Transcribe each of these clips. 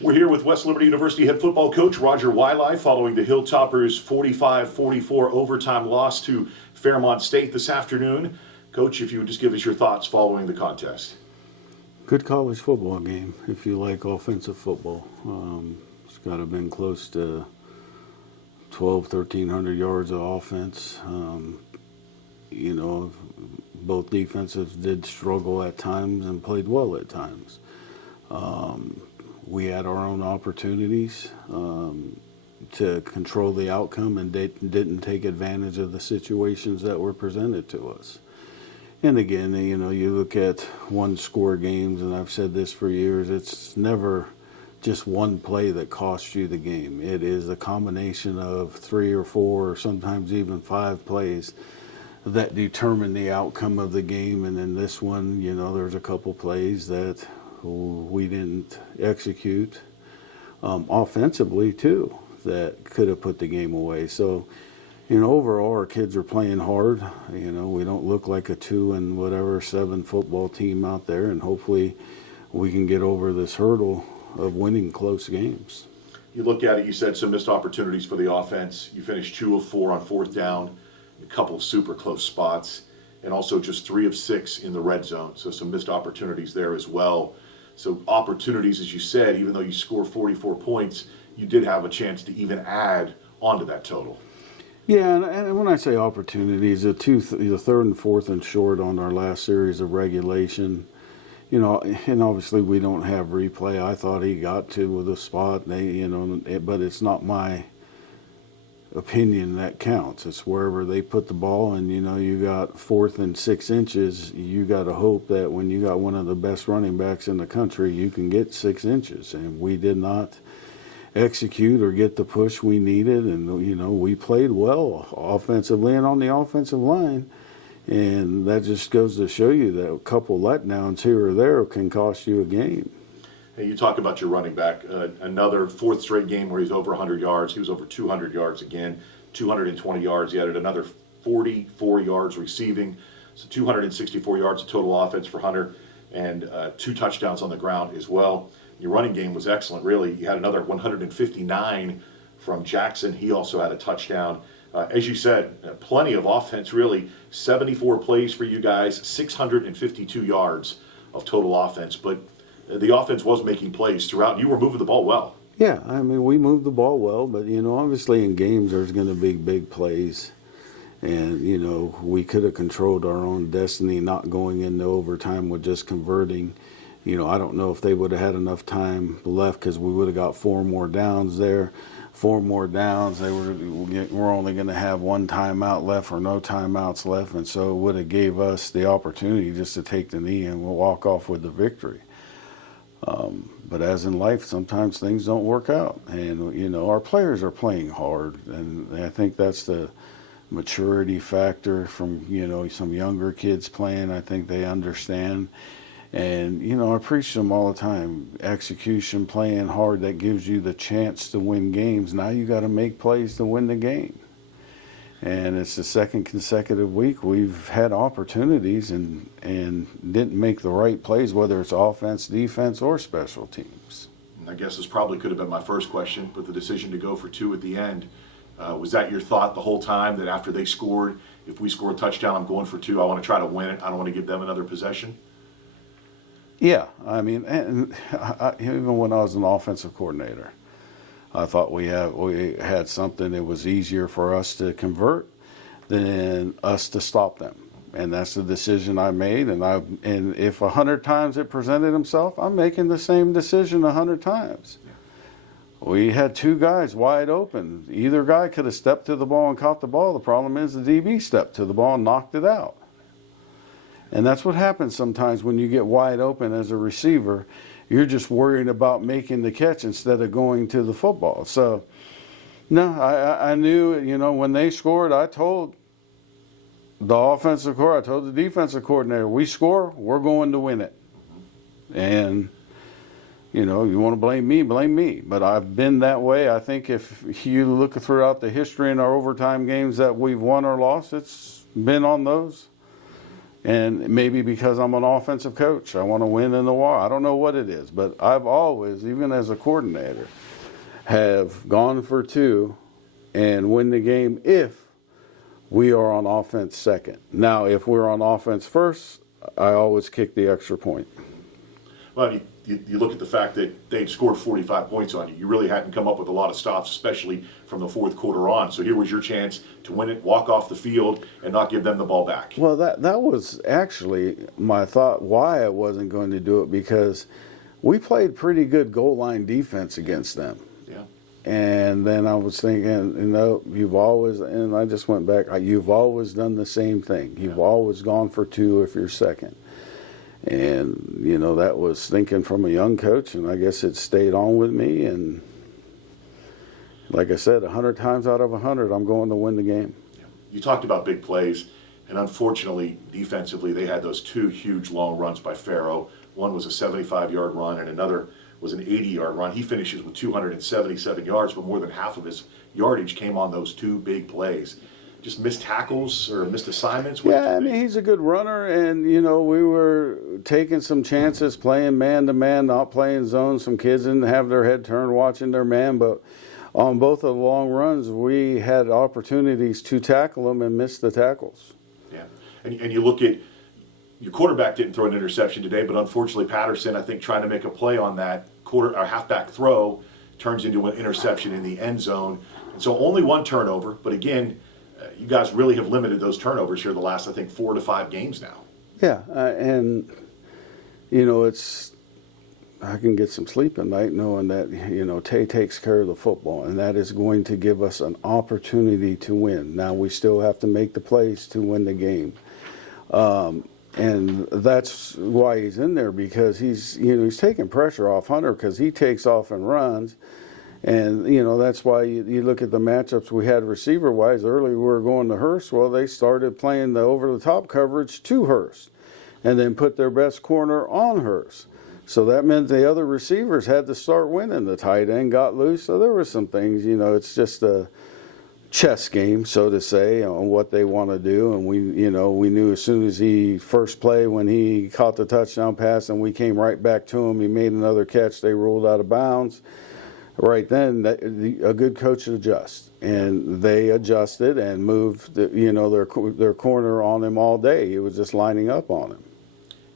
We're here with West Liberty University head football coach Roger Wildlife following the Hilltoppers' 45-44 overtime loss to Fairmont State this afternoon. Coach, if you would just give us your thoughts following the contest. Good college football game if you like offensive football. It's got to have been close to 1,300 yards of offense. Both defenses did struggle at times and played well at times. We had our own opportunities to control the outcome and didn't take advantage of the situations that were presented to us. And again, you look at one-score games, and I've said this for years, it's never just one play that costs you the game. It is a combination of 3 or 4 or sometimes even 5 plays that determine the outcome of the game. And in this one, there's a couple plays that we didn't execute offensively too that could have put the game away. So, overall our kids are playing hard. We don't look like a 7 football team out there, and hopefully we can get over this hurdle of winning close games. You look at it, you said some missed opportunities for the offense. You finished 2 of 4 on fourth down, a couple of super close spots, and also just 3 of 6 in the red zone. So some missed opportunities there as well. So opportunities, as you said, even though you score 44 points, you did have a chance to even add onto that total. Yeah, and when I say opportunities, the 3rd and 4th and short on our last series of regulation, and obviously we don't have replay. I thought he got to with a spot, but it's not my opinion that counts. It's wherever they put the ball, and you got 4th and 6 inches. You got to hope that when you got one of the best running backs in the country, you can get 6 inches, and we did not execute or get the push we needed. And we played well offensively and on the offensive line, and that just goes to show you that a couple letdowns here or there can cost you a game. Hey, you talk about your running back, another 4th straight game where he's over 100 yards. He was over 200 yards again, 220 yards. He added another 44 yards receiving, so 264 yards of total offense for Hunter, and 2 touchdowns on the ground as well. Your running game was excellent, really. You had another 159 from Jackson. He also had a touchdown. As you said, plenty of offense, really. 74 plays for you guys, 652 yards of total offense. But the offense was making plays throughout. You were moving the ball well. Yeah, we moved the ball well, but, obviously in games there's going to be big plays. And, we could have controlled our own destiny not going into overtime with just converting. I don't know if they would have had enough time left because we would have got 4 more downs there. 4 more downs, we're only going to have 1 timeout left or no timeouts left. And so it would have gave us the opportunity just to take the knee and we'll walk off with the victory. But as in life, sometimes things don't work out. And, our players are playing hard. And I think that's the maturity factor from, some younger kids playing. I think they understand. And, I preach to them all the time. Execution, playing hard, that gives you the chance to win games. Now you got to make plays to win the game. And it's the 2nd consecutive week we've had opportunities and didn't make the right plays, whether it's offense, defense, or special teams. I guess this probably could have been my first question, but the decision to go for 2 at the end, was that your thought the whole time, that after they scored, if we score a touchdown, I'm going for 2, I want to try to win it, I don't want to give them another possession? Yeah, and even when I was an offensive coordinator, I thought we had something that was easier for us to convert than us to stop them, and that's the decision I made. And if 100 times it presented itself, I'm making the same decision 100 times. We had 2 guys wide open. Either guy could have stepped to the ball and caught the ball. The problem is the DB stepped to the ball and knocked it out. And that's what happens sometimes when you get wide open as a receiver. You're just worried about making the catch instead of going to the football. So, no, I knew, when they scored, I told the offensive coordinator, I told the defensive coordinator, we score, we're going to win it. And, you want to blame me. But I've been that way. I think if you look throughout the history in our overtime games that we've won or lost, it's been on those. And maybe because I'm an offensive coach, I want to win in the war. I don't know what it is, but I've always, even as a coordinator, have gone for two and win the game if we are on offense second. Now, if we're on offense first, I always kick the extra point. Well, you look at the fact that they'd scored 45 points on you. You really hadn't come up with a lot of stops, especially from the fourth quarter on. So here was your chance to win it, walk off the field, and not give them the ball back. Well, that was actually my thought why I wasn't going to do it, because we played pretty good goal line defense against them. Yeah. And then I was thinking, you've always, and I just went back, you've always done the same thing. You've always gone for two if you're second. And, that was thinking from a young coach, and I guess it stayed on with me. And like I said, 100 times out of 100, I'm going to win the game. You talked about big plays, and unfortunately, defensively, they had those two huge long runs by Farrow. One was a 75-yard run, and another was an 80-yard run. He finishes with 277 yards, but more than half of his yardage came on those two big plays. Just missed tackles or missed assignments? Yeah, I mean, he's a good runner, and, we were taking some chances, playing man-to-man, not playing zone. Some kids didn't have their head turned watching their man, but on both of the long runs, we had opportunities to tackle them and missed the tackles. Yeah, and you look at, your quarterback didn't throw an interception today, but unfortunately Patterson, I think, trying to make a play on that halfback throw turns into an interception in the end zone. And so only one turnover, but again, you guys really have limited those turnovers here the last, I think, 4 to 5 games now. Yeah, and, I can get some sleep at night knowing that, Tay takes care of the football, and that is going to give us an opportunity to win. Now, we still have to make the plays to win the game. And that's why he's in there, because he's taking pressure off Hunter, because he takes off and runs. And, that's why you look at the matchups we had receiver-wise. Early we were going to Hurst. Well, they started playing the over-the-top coverage to Hurst and then put their best corner on Hurst. So that meant the other receivers had to start winning. The tight end got loose. So there were some things, it's just a chess game, so to say, on what they want to do. And we knew as soon as he first play, when he caught the touchdown pass and we came right back to him, he made another catch, they rolled out of bounds. Right then, a good coach should adjust, and they adjusted and moved, their corner on him all day. He was just lining up on him.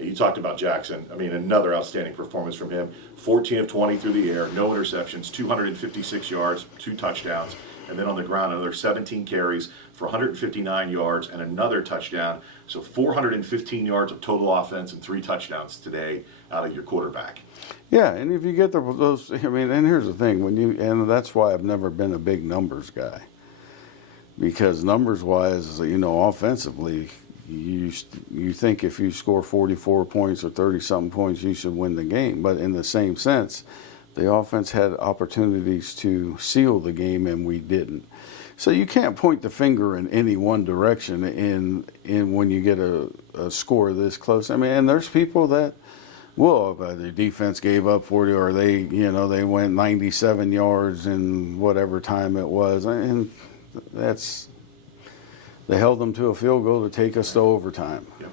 You talked about Jackson. I mean, another outstanding performance from him. 14 of 20 through the air, no interceptions, 256 yards, 2 touchdowns, and then on the ground another 17 carries for 159 yards and another touchdown. So 415 yards of total offense and 3 touchdowns today out of your quarterback. Yeah, and if you get those, and here's the thing, and that's why I've never been a big numbers guy, because numbers-wise, offensively, you think if you score 44 points or 30-something points, you should win the game. But in the same sense, the offense had opportunities to seal the game, and we didn't. So you can't point the finger in any one direction in when you get a score this close. And there's people that, the defense gave up 40, or they went 97 yards in whatever time it was, and they held them to a field goal to take us to overtime. Yeah.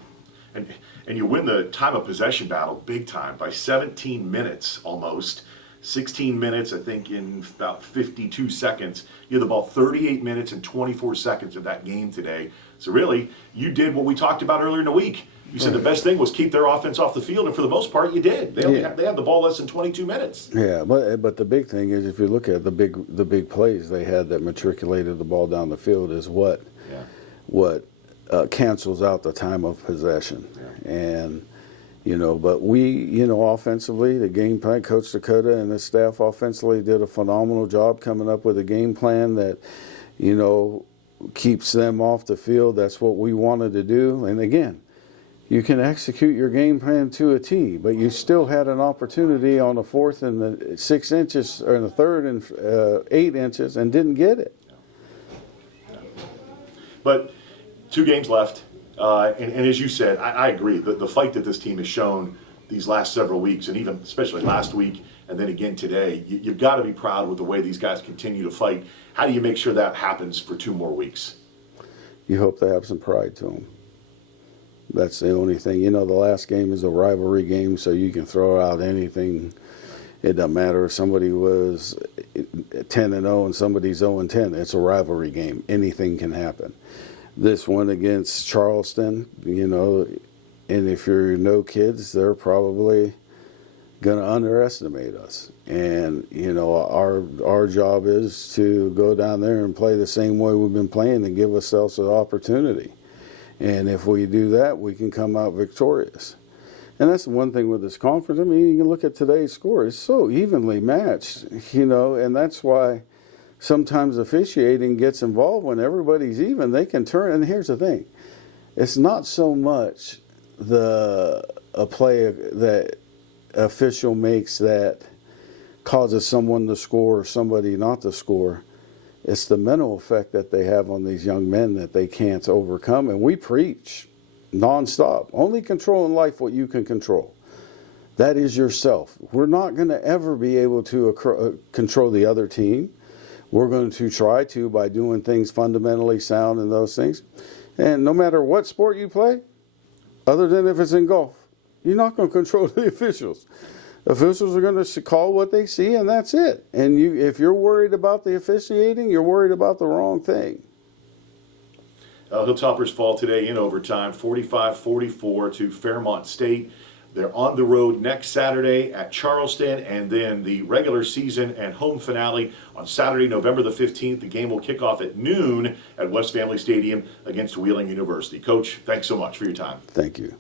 And you win the time of possession battle big time by 17 minutes almost. 16 minutes, I think, in about 52 seconds. You had the ball 38 minutes and 24 seconds of that game today. So really, you did what we talked about earlier in the week. You said the best thing was keep their offense off the field, and for the most part, you did. They had the ball less than 22 minutes. Yeah, but the big thing is, if you look at the big plays they had that matriculated the ball down the field, is what cancels out the time of possession. Yeah. And but we, offensively, the game plan, Coach Dakota and his staff offensively did a phenomenal job coming up with a game plan that, keeps them off the field. That's what we wanted to do. And again, you can execute your game plan to a T, but you still had an opportunity on the 4th and the 6 inches, or in the 3rd and 8 inches, and didn't get it. Yeah. But 2 games left. And as you said, I agree. The fight that this team has shown these last several weeks, and even especially last week, and then again today, you've got to be proud with the way these guys continue to fight. How do you make sure that happens for 2 more weeks? You hope they have some pride to them. That's the only thing. The last game is a rivalry game, so you can throw out anything. It doesn't matter if somebody was 10-0 and somebody's 0-10. It's a rivalry game. Anything can happen. This one against Charleston, and if you're no kids, they're probably going to underestimate us. And, our job is to go down there and play the same way we've been playing and give ourselves an opportunity. And if we do that, we can come out victorious. And that's the one thing with this conference. I mean, you can look at today's score. It's so evenly matched, and that's why sometimes officiating gets involved when everybody's even. They can turn, and here's the thing. It's not so much a play that official makes that causes someone to score or somebody not to score. It's the mental effect that they have on these young men that they can't overcome. And we preach nonstop. Only control in life what you can control. That is yourself. We're not going to ever be able to control the other team. We're going to try to by doing things fundamentally sound and those things. And no matter what sport you play, other than if it's in golf, you're not going to control the officials. Officials are going to call what they see, and that's it. And if you're worried about the officiating, you're worried about the wrong thing. Hilltoppers fall today in overtime, 45-44 to Fairmont State. They're on the road next Saturday at Charleston, and then the regular season and home finale on Saturday, November the 15th. The game will kick off at noon at West Family Stadium against Wheeling University. Coach, thanks so much for your time. Thank you.